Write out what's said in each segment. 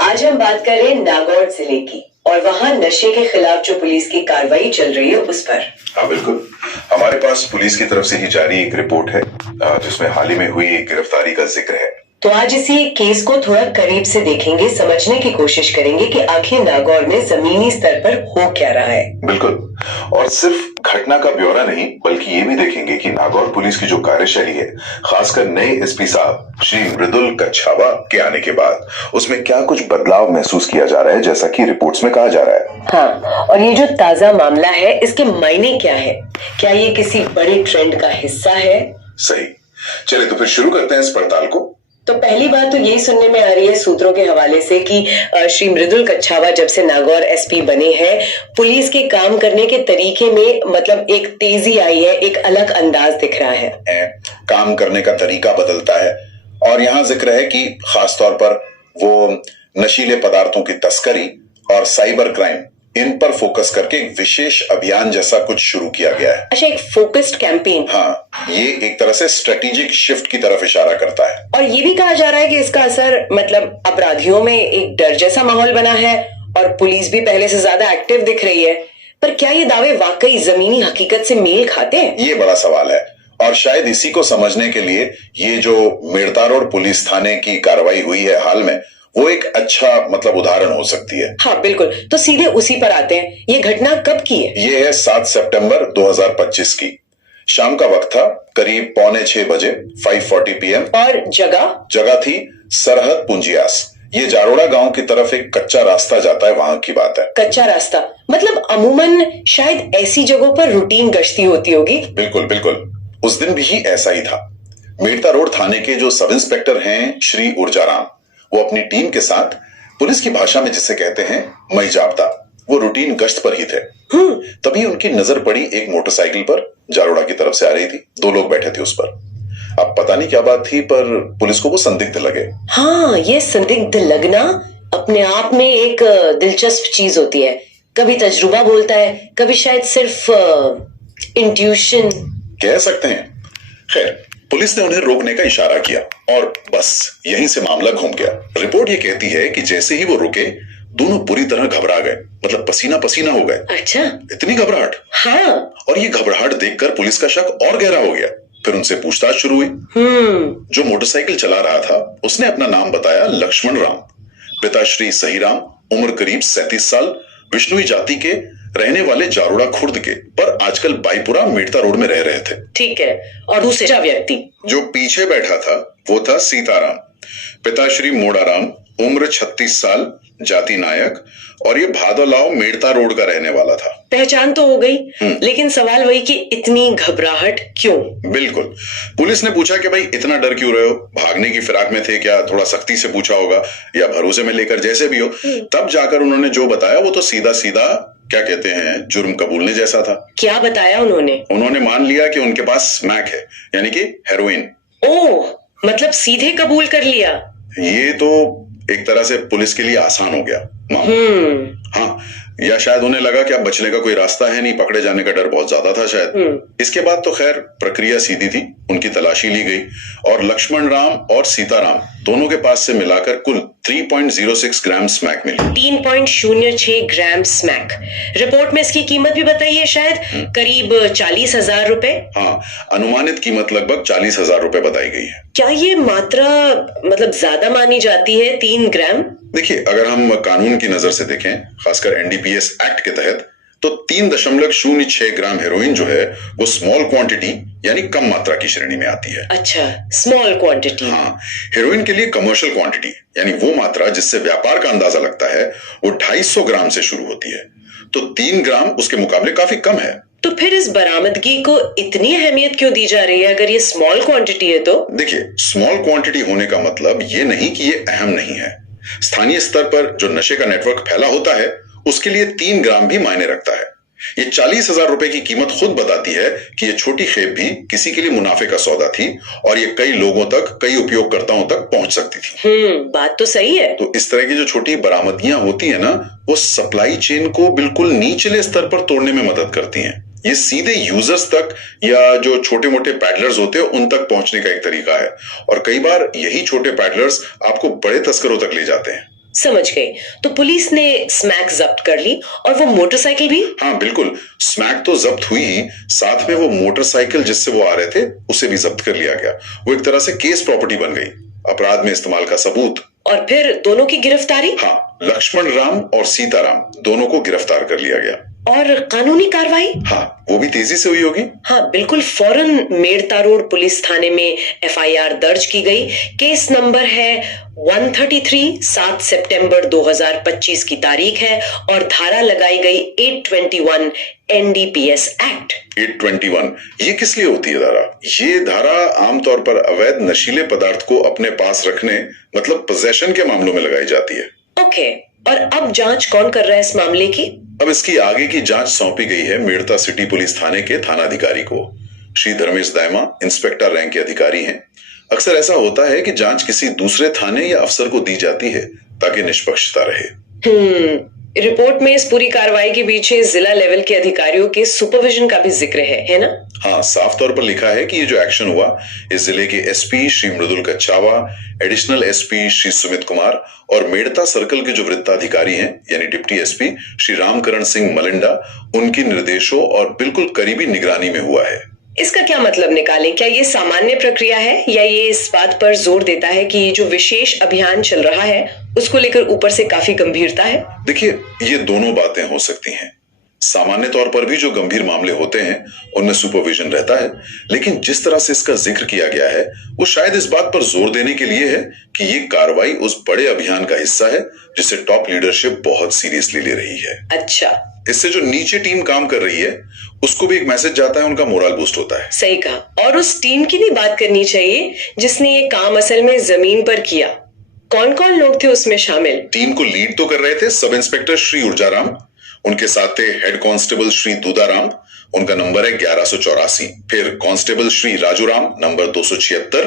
आज हम बात कर रहे हैं नागौर जिले की और वहाँ नशे के खिलाफ जो पुलिस की कार्रवाई चल रही है उस पर। हाँ बिल्कुल, हमारे पास पुलिस की तरफ से ही जारी एक रिपोर्ट है जिसमें हाल ही में हुई गिरफ्तारी का जिक्र है। तो आज इसी केस को थोड़ा करीब से देखेंगे, समझने की कोशिश करेंगे कि आखिर नागौर में जमीनी स्तर पर हो क्या रहा है। बिल्कुल, और सिर्फ घटना का ब्यौरा नहीं बल्कि ये भी देखेंगे कि नागौर पुलिस की जो कार्यशैली है, खासकर नए एसपी साहब श्री मृदुल कच्छावा के आने के बाद उसमें क्या कुछ बदलाव महसूस किया जा रहा है, जैसा कि रिपोर्ट्स में कहा जा रहा है। हाँ, और ये जो ताजा मामला है इसके मायने क्या है? क्या ये किसी बड़े ट्रेंड का हिस्सा है? सही, चले तो फिर शुरू करते हैं इस पड़ताल को। तो पहली बात तो यही सुनने में आ रही है सूत्रों के हवाले से कि श्री मृदुल कच्छावा जब से नागौर एसपी बने हैं, पुलिस के काम करने के तरीके में मतलब एक तेजी आई है, एक अलग अंदाज दिख रहा है। काम करने का तरीका बदलता है और यहाँ जिक्र है कि खासतौर पर वो नशीले पदार्थों की तस्करी और साइबर क्राइम, इन पर फोकस करके एक विशेष अभियान जैसा कुछ शुरू किया गया है। अच्छा, एक फोकस्ड कैंपेन। हाँ, ये एक तरह से स्ट्रेटेजिक शिफ्ट की तरफ इशारा करता है। और ये भी कहा जा रहा है कि इसका असर मतलब अपराधियों में एक डर जैसा माहौल बना है और पुलिस भी पहले से ज्यादा एक्टिव दिख रही है। पर क्या ये दावे वाकई जमीनी हकीकत से मेल खाते हैं? ये बड़ा सवाल है और शायद इसी को समझने के लिए ये जो मेड़ता रोड पुलिस थाने की कार्रवाई हुई है हाल में, वो एक अच्छा मतलब उदाहरण हो सकती है। हाँ बिल्कुल, तो सीधे उसी पर आते हैं। ये घटना कब की है? ये है 7 सितंबर 2025 की। शाम का वक्त था, करीब 5:45 बजे, 5:40 PM। और जगह थी सरहद पुंजियास। ये जारोड़ा गांव की तरफ एक कच्चा रास्ता जाता है, वहां की बात है। कच्चा रास्ता मतलब अमूमन शायद ऐसी जगहों पर रूटीन गश्ती होती होगी। बिल्कुल बिल्कुल, उस दिन भी ऐसा ही था। मेड़ता रोड थाने के जो सब इंस्पेक्टर हैं श्री ऊर्जाराम, वो अपनी टीम के साथ, पुलिस की भाषा में जिसे कहते हैं मई जाब्ता, वो रूटीन गश्त पर ही थे। तभी उनकी नजर पड़ी एक मोटरसाइकिल पर, जारोड़ा की तरफ से आ रही थी। 2 लोग बैठे थे उस पर। अब पता नहीं क्या बात थी पर पुलिस को वो संदिग्ध लगे। हाँ, ये संदिग्ध लगना अपने आप में एक दिलचस्प चीज होती है। कभी तजुर्बा बोलता है, कभी शायद सिर्फ इंट्यूशन कह सकते हैं। खैर, पुलिस ने उन्हें रोकने का इशारा किया और बस यहीं से मामला घूम गया। रिपोर्ट ये कहती है कि जैसे ही वो रुके, दोनों बुरी तरह घबरा गए, मतलब पसीना पसीना हो गए। अच्छा, इतनी घबराहट। हाँ, और ये घबराहट देखकर पुलिस का शक और गहरा हो गया। फिर उनसे पूछताछ शुरू हुई। जो मोटरसाइकिल चला रहा था उसने अपना नाम बताया लक्ष्मण राम, पिता श्री सहीराम, उम्र करीब 37 साल, विष्णुई जाति के, रहने वाले जारोड़ा खुर्द के, पर आजकल बाईपुरा मेड़ता रोड में रह रहे थे। ठीक है, और दूसरा व्यक्ति जो पीछे बैठा था वो था सीताराम, पिता श्री मोड़ाराम, उम्र 36 साल, जाति नायक, और ये भादोलाव मेड़ता रोड का रहने वाला था। पहचान तो हो गई, लेकिन सवाल वही कि इतनी घबराहट क्यों? बिल्कुल, पुलिस ने पूछा कि भाई इतना डर क्यों रहे हो, भागने की फिराक में थे क्या, थोड़ा सख्ती से पूछा होगा या भरोसे में लेकर, जैसे भी हो। तब जाकर उन्होंने जो बताया वो तो सीधा सीधा क्या कहते हैं, जुर्म कबूलने जैसा था। क्या बताया उन्होंने? उन्होंने मान लिया कि उनके पास स्मैक है, यानी कि हेरोइन। ओह, मतलब सीधे कबूल कर लिया। ये तो एक तरह से पुलिस के लिए आसान हो गया। हाँ, या शायद उन्हें लगा कि अब बचने का कोई रास्ता है नहीं, पकड़े जाने का डर बहुत ज्यादा था शायद। इसके बाद तो खैर प्रक्रिया सीधी थी, उनकी तलाशी ली गई और लक्ष्मण राम और सीताराम दोनों के पास से मिलाकर कुल 3.06 ग्राम स्मैक मिली। 3.06 ग्राम स्मैक। रिपोर्ट में इसकी कीमत भी बताई है, शायद करीब 40,000 रुपए। हाँ, अनुमानित कीमत लगभग 40,000 रुपए बताई गई है। क्या ये मात्रा मतलब ज्यादा मानी जाती है, 3 ग्राम? देखिए, अगर हम कानून की नजर से देखें, खासकर NDPS एक्ट के तहत, तो 3.06 ग्राम हेरोइन जो है वो स्मॉल क्वांटिटी यानी कम मात्रा की श्रेणी में आती है। अच्छा, स्मॉल क्वांटिटी। हाँ, हेरोइन के लिए कमर्शियल क्वांटिटी यानी वो मात्रा जिससे व्यापार का अंदाजा लगता है, वो 250 ग्राम से शुरू होती है। तो 3 ग्राम उसके मुकाबले काफी कम है। तो फिर इस बरामदगी को इतनी अहमियत क्यों दी जा रही है अगर ये स्मॉल क्वांटिटी है तो? देखिए, स्मॉल क्वांटिटी होने का मतलब ये नहीं कि ये अहम नहीं है। स्थानीय स्तर पर जो नशे का नेटवर्क फैला होता है उसके लिए 3 ग्राम भी मायने रखता है। ये 40,000 रुपए की कीमत खुद बताती है कि ये छोटी खेप भी किसी के लिए मुनाफे का सौदा थी और ये कई लोगों तक, कई उपयोगकर्ताओं तक पहुंच सकती थी। बात तो सही है। तो इस तरह की जो छोटी बरामदगियां होती है ना, वो सप्लाई चेन को बिल्कुल निचले स्तर पर तोड़ने में मदद करती हैं। ये सीधे यूजर्स तक या जो छोटे मोटे पैडलर्स होते हैं उन तक पहुंचने का एक तरीका है और कई बार यही छोटे पैडलर्स आपको बड़े तस्करों तक ले जाते हैं। समझ गई। तो पुलिस ने स्मैक जब्त कर ली और वो मोटरसाइकिल भी? हाँ बिल्कुल, स्मैक तो जब्त हुई ही, साथ में वो मोटरसाइकिल जिससे वो आ रहे थे उसे भी जब्त कर लिया गया। वो एक तरह से केस प्रॉपर्टी बन गई, अपराध में इस्तेमाल का सबूत। और फिर दोनों की गिरफ्तारी? हाँ, लक्ष्मण राम और सीताराम दोनों को गिरफ्तार कर लिया गया। और कानूनी कार्रवाई? हाँ, वो भी तेजी से हुई होगी। हाँ बिल्कुल, फौरन मेड़ता रोड पुलिस थाने में एफआईआर दर्ज की गई। केस नंबर है 133, 7 सितंबर 2025 की तारीख है और धारा लगाई गई 821 एनडीपीएस एक्ट। 821 ये किस लिए होती है धारा? ये धारा आमतौर पर अवैध नशीले पदार्थ को अपने पास रखने मतलब पोजेशन के मामलों में लगाई जाती है। ओके, और अब जांच कौन कर रहा है इस मामले की? अब इसकी आगे की जांच सौंपी गई है मेड़ता सिटी पुलिस थाने के थानाधिकारी को। श्री धर्मेश दायमा इंस्पेक्टर रैंक के अधिकारी हैं। अक्सर ऐसा होता है कि जांच किसी दूसरे थाने या अफसर को दी जाती है ताकि निष्पक्षता रहे। रिपोर्ट में इस पूरी कार्रवाई के पीछे जिला लेवल के अधिकारियों के सुपरविजन का भी जिक्र है ना? हाँ, साफ तौर पर लिखा है कि ये जो एक्शन हुआ इस जिले के SP Shri Mridul Kachhawa, additional SP Shri Sumit Kumar और मेड़ता सर्कल के जो वृत्ताधिकारी हैं यानी डिप्टी एसपी श्री रामकरण सिंह मलिंडा, उनके निर्देशों और बिल्कुल करीबी निगरानी में हुआ है। इसका क्या मतलब निकालें? क्या ये सामान्य प्रक्रिया है या ये इस बात पर जोर देता है कि ये जो विशेष अभियान चल रहा है उसको लेकर ऊपर से काफी गंभीरता है? देखिए, ये दोनों बातें हो सकती हैं। सामान्य तौर पर भी जो गंभीर मामले होते हैं उनमें सुपरविजन रहता है, लेकिन जिस तरह से इसका जिक्र किया गया है वो शायद इस बात पर जोर देने के लिए है कि ये कार्रवाई उस बड़े अभियान का हिस्सा है जिसे टॉप लीडरशिप बहुत सीरियसली ले रही है। अच्छा, इससे जो नीचे टीम काम कर रही है उसको भी एक मैसेज जाता है, उनका मोरल बूस्ट होता है। सही कहा। और उस टीम की भी बात करनी चाहिए जिसने ये काम असल में जमीन पर किया। कौन कौन लोग थे उसमें शामिल? टीम को लीड तो कर रहे थे सब इंस्पेक्टर श्री ऊर्जाराम, उनके साथ थे हेड कांस्टेबल श्री दूदाराम, उनका नंबर है 1184। फिर constable Shri Rajuram number 276,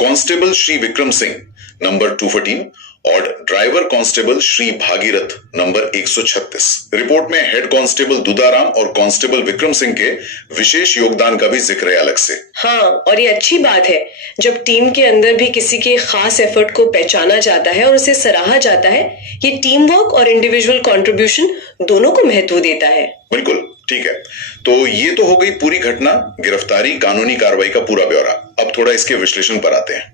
constable Shri Vikram Singh number 214 और driver constable Shri Bhagirath number 136। Report में हेड कांस्टेबल दूदाराम और कांस्टेबल विक्रम सिंह के विशेष योगदान का भी जिक्र है अलग से। हाँ, और ये अच्छी बात है जब टीम के अंदर भी किसी के खास एफर्ट को पहचाना जाता है और उसे सराहा जाता है। ये टीम वर्क और इंडिविजुअल कंट्रीब्यूशन दोनों को महत्व देता है। बिल्कुल ठीक है। तो ये तो हो गई पूरी घटना, गिरफ्तारी, कानूनी कार्रवाई का पूरा ब्यौरा। अब थोड़ा इसके विश्लेषण पर आते हैं।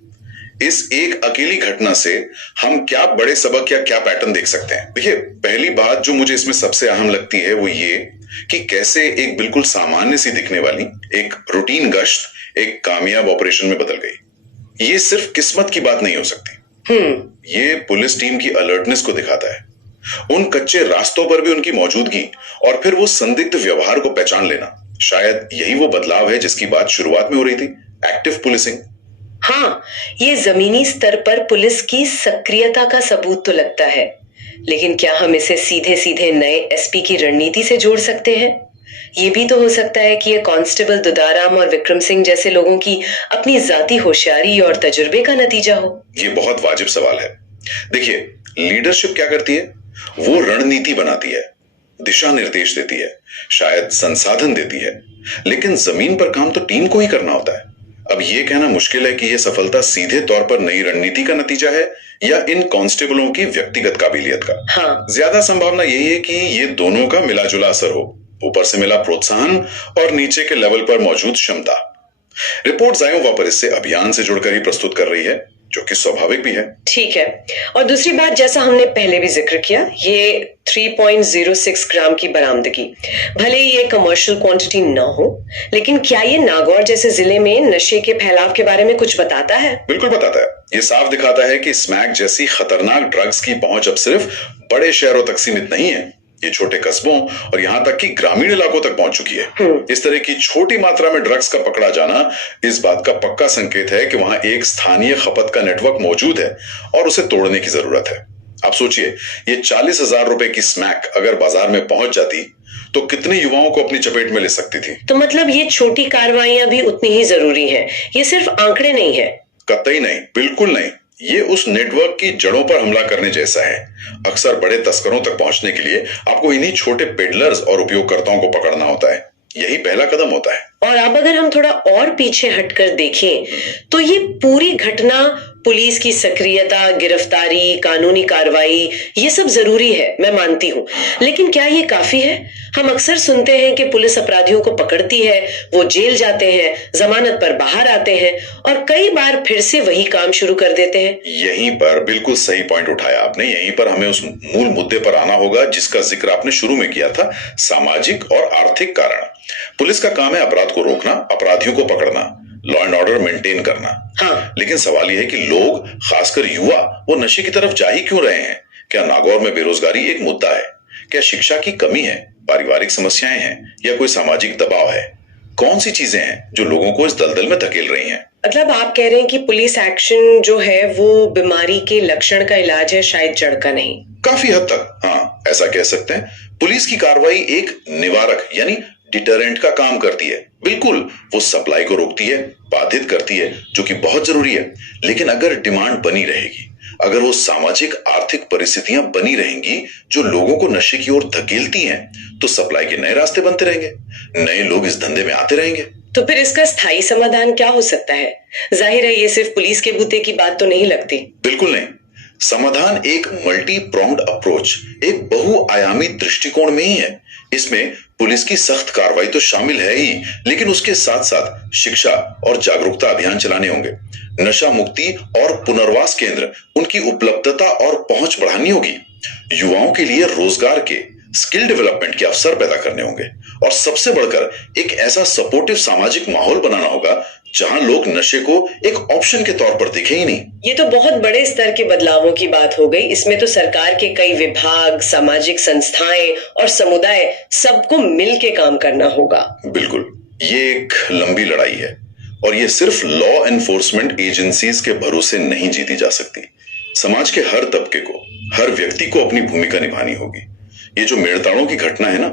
इस एक अकेली घटना से हम क्या बड़े सबक या क्या पैटर्न देख सकते हैं? देखिए, पहली बात जो मुझे इसमें सबसे अहम लगती है वो ये कि कैसे एक बिल्कुल सामान्य सी दिखने वाली एक रूटीन गश्त एक कामयाब ऑपरेशन में बदल गई। ये सिर्फ किस्मत की बात नहीं हो सकती। ये पुलिस टीम की अलर्टनेस को दिखाता है, उन कच्चे रास्तों पर भी उनकी मौजूदगी और फिर वो संदिग्ध व्यवहार को पहचान लेना। शायद यही वो बदलाव है जिसकी बात शुरुआत में हो रही थी, एक्टिव पुलिसिंग। हाँ, ये जमीनी स्तर पर पुलिस की सक्रियता का सबूत तो लगता है, लेकिन क्या हम इसे सीधे सीधे नए एसपी की रणनीति से जोड़ सकते हैं? ये भी तो हो सकता है कि ये कांस्टेबल दुदाराम और विक्रम सिंह जैसे लोगों की अपनी जाती होशियारी और तजुर्बे का नतीजा हो। ये बहुत वाजिब सवाल है। देखिए, लीडरशिप क्या करती है? वो रणनीति बनाती है, दिशा निर्देश देती है, शायद संसाधन देती है, लेकिन जमीन पर काम तो टीम को ही करना होता है। अब ये कहना मुश्किल है कि यह सफलता सीधे तौर पर नई रणनीति का नतीजा है या इन कांस्टेबलों की व्यक्तिगत काबिलियत का। हाँ, ज्यादा संभावना यही है कि ये दोनों का मिला जुला असर हो, ऊपर से मिला प्रोत्साहन और नीचे के लेवल पर मौजूद क्षमता। रिपोर्ट जायों वापर इससे अभियान से जुड़कर ही प्रस्तुत कर रही है, जो कि स्वाभाविक भी है। ठीक है। और दूसरी बात, जैसा हमने पहले भी जिक्र किया, ये 3.06 ग्राम की बरामदगी, भले ही ये कमर्शियल क्वांटिटी न हो, लेकिन क्या ये नागौर जैसे जिले में नशे के फैलाव के बारे में कुछ बताता है? बिल्कुल बताता है। ये साफ दिखाता है कि स्मैक जैसी खतरनाक ड्रग्स की पहुंच अब सिर्फ बड़े शहरों तक सीमित नहीं है, ये छोटे कस्बों और यहाँ तक कि ग्रामीण इलाकों तक पहुंच चुकी है। इस तरह की छोटी मात्रा में ड्रग्स का पकड़ा जाना इस बात का पक्का संकेत है कि वहां एक स्थानीय खपत का नेटवर्क मौजूद है और उसे तोड़ने की जरूरत है। आप सोचिए, ये 40,000 रुपए की स्मैक अगर बाजार में पहुंच जाती तो कितने युवाओं को अपनी चपेट में ले सकती थी। तो मतलब ये छोटी कार्रवाइयां भी उतनी ही जरूरी हैं, ये सिर्फ आंकड़े नहीं है। कतई नहीं, बिल्कुल नहीं। ये उस नेटवर्क की जड़ों पर हमला करने जैसा है। अक्सर बड़े तस्करों तक पहुंचने के लिए आपको इन्हीं छोटे पेडलर्स और उपयोगकर्ताओं को पकड़ना होता है। यही पहला कदम होता है। और अब अगर हम थोड़ा और पीछे हटकर देखें तो ये पूरी घटना पुलिस की सक्रियता, गिरफ्तारी, कानूनी कार्रवाई, ये सब जरूरी है, मैं मानती हूँ। लेकिन क्या ये काफी है? हम अक्सर सुनते हैं कि पुलिस अपराधियों को पकड़ती है, वो जेल जाते हैं, जमानत पर बाहर आते हैं और कई बार फिर से वही काम शुरू कर देते हैं। यहीं पर बिल्कुल सही पॉइंट उठाया आपने। यहीं पर हमें उस मूल मुद्दे पर आना होगा जिसका जिक्र आपने शुरू में किया था, सामाजिक और आर्थिक कारण। पुलिस का काम है अपराध को रोकना, अपराधियों को पकड़ना, लॉ एंड ऑर्डर मेंटेन करना। हाँ। लेकिन सवाल यह है कि लोग, खासकर युवा, वो नशे की तरफ जा ही क्यों रहे हैं? क्या नागौर में बेरोजगारी एक मुद्दा है? क्या शिक्षा की कमी है? पारिवारिक समस्याएं हैं या कोई सामाजिक दबाव है? कौन सी चीजें हैं जो लोगों को इस दलदल में धकेल रही हैं? मतलब आप कह रहे हैं कि पुलिस एक्शन जो है वो बीमारी के लक्षण का इलाज है, शायद जड़ का नहीं। काफी हद तक हाँ, ऐसा कह सकते हैं। पुलिस की कार्रवाई एक निवारक यानी डिटरेंट का काम करती है। बिल्कुल, वो सप्लाई को रोकती है, बाधित करती है, जो कि बहुत जरूरी है। लेकिन अगर डिमांड बनी रहेगी, अगर वो सामाजिक आर्थिक परिस्थितियां बनी रहेंगी जो लोगों को नशे की ओर धकेलती हैं, तो सप्लाई के नए रास्ते बनते रहेंगे, नए लोग इस धंधे में आते रहेंगे। तो फिर इसका स्थायी समाधान क्या हो सकता है? जाहिर है ये सिर्फ पुलिस के बूते की बात तो नहीं लगती। बिल्कुल नहीं। समाधान एक मल्टी प्रोंग्ड अप्रोच, एक बहुआयामी दृष्टिकोण में ही है। इसमें पुलिस की सख्त कार्रवाई तो शामिल है ही, लेकिन उसके साथ साथ शिक्षा और जागरूकता अभियान चलाने होंगे। नशा मुक्ति और पुनर्वास केंद्र, उनकी उपलब्धता और पहुंच बढ़ानी होगी। युवाओं के लिए रोजगार के, स्किल डेवलपमेंट के अवसर पैदा करने होंगे और सबसे बढ़कर एक ऐसा सपोर्टिव सामाजिक माहौल बनाना होगा जहां लोग नशे को एक ऑप्शन के तौर पर दिखे ही नहीं। ये तो बहुत बड़े स्तर के बदलावों की बात हो गई। इसमें तो सरकार के कई विभाग, सामाजिक संस्थाएं और समुदाय सबको मिल के काम करना होगा। बिल्कुल, ये एक लंबी लड़ाई है और ये सिर्फ लॉ एनफोर्समेंट एजेंसीज के भरोसे नहीं जीती जा सकती। समाज के हर तबके को, हर व्यक्ति को अपनी भूमिका निभानी होगी। ये जो मेड़ताड़ों की घटना है ना,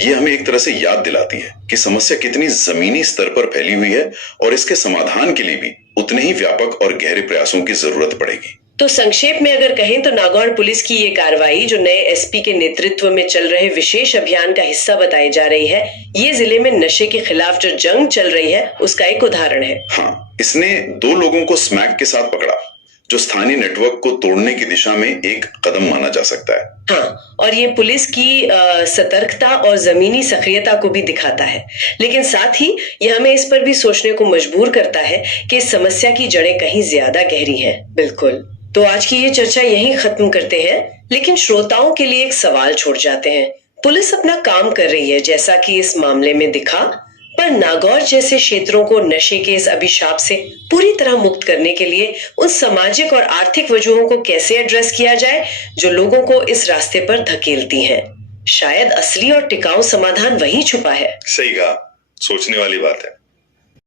ये हमें एक तरह से याद दिलाती है कि समस्या कितनी जमीनी स्तर पर फैली हुई है और इसके समाधान के लिए भी उतने ही व्यापक और गहरे प्रयासों की जरूरत पड़ेगी। तो संक्षेप में अगर कहें तो नागौर पुलिस की ये कार्रवाई जो नए एसपी के नेतृत्व में चल रहे विशेष अभियान का हिस्सा बताई जा रही है, ये जिले में नशे के खिलाफ जो जंग चल रही है उसका एक उदाहरण है। हाँ, इसने दो लोगों को स्मैक के साथ पकड़ा जो स्थानीय नेटवर्क को तोड़ने की दिशा में एक कदम माना जा सकता है। हाँ, और ये पुलिस की सतर्कता और जमीनी सक्रियता को भी दिखाता है। लेकिन साथ ही यह हमें इस पर भी सोचने को मजबूर करता है कि इस समस्या की जड़ें कहीं ज्यादा गहरी हैं। बिल्कुल। तो आज की ये चर्चा यहीं खत्म करते हैं, लेकिन श्रोताओं के लिए एक सवाल छोड़ जाते हैं। पुलिस अपना काम कर रही है जैसा कि इस मामले में दिखा, पर नागौर जैसे क्षेत्रों को नशे के इस अभिशाप से पूरी तरह मुक्त करने के लिए उन सामाजिक और आर्थिक वजहों को कैसे एड्रेस किया जाए जो लोगों को इस रास्ते पर धकेलती हैं? शायद असली और टिकाऊ समाधान वहीं छुपा है। सही कहा, सोचने वाली बात है।